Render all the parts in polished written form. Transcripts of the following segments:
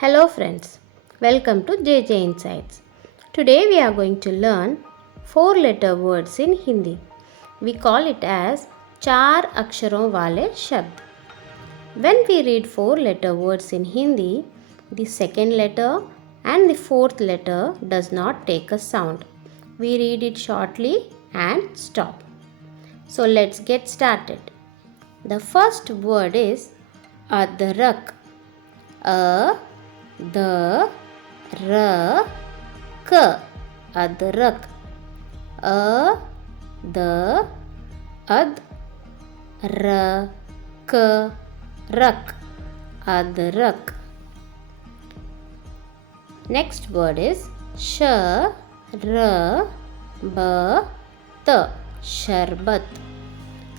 Hello friends, welcome to JJ Insights. Today we are going to learn 4-letter words in Hindi. We call it as चार अक्षरों वाले शब्द. When we read 4-letter words in Hindi, the second letter and the fourth letter does not take a sound. We read it shortly and stop. So let's get started. The first word is adrak. The r k adrak the ad r k rak adrak. Next word is sh r b t sharbat.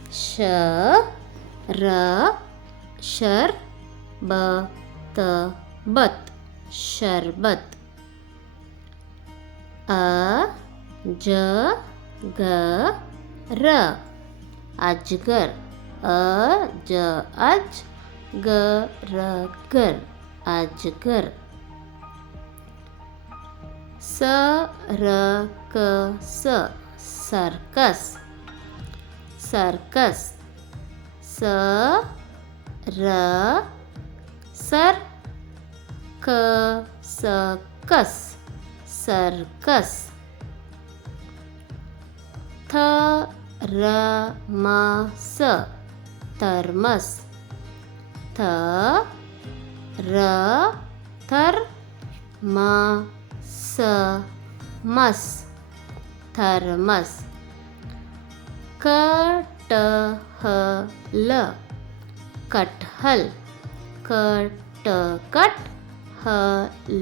sh r shar b t bat sharbat. A j g r ajgar. A j aj g r gar ajgar. S r k s circus circus. S r sar k circus circus. Th r ma s thermos. Th r thar ma s mas thermos. K t h l kathal. K t kat h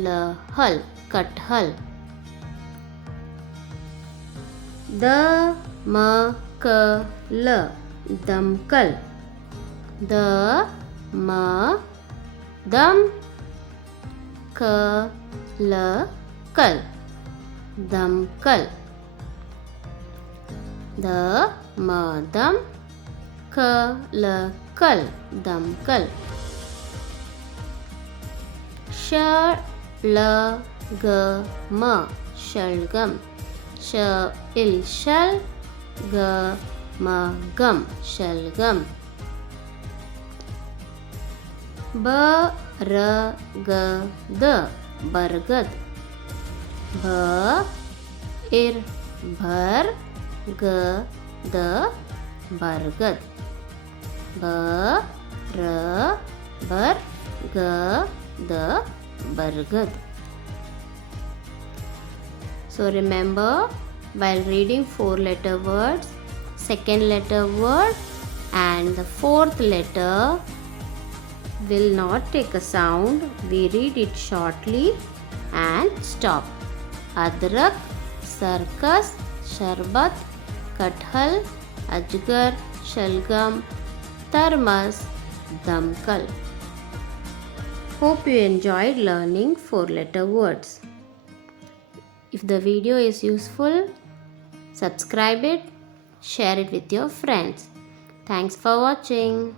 l hal kathal. D m k l damkal. D m dam k l kal damkal. D m dam k l kal damkal. श ल ग म शलगम. श इल शल ग म गम शलगम. ब र ग द बरगद. भ इर भर ग द बरगद. ब र बर ग the bargad. So remember, while reading 4-letter words, second letter word and the fourth letter will not take a sound. We read it shortly and stop. Adrak, circus, sharbat, kathal, ajgar, shalgam, thermos, damkal. Hope you enjoyed learning 4-letter words. If the video is useful, subscribe it, share it with your friends. Thanks for watching.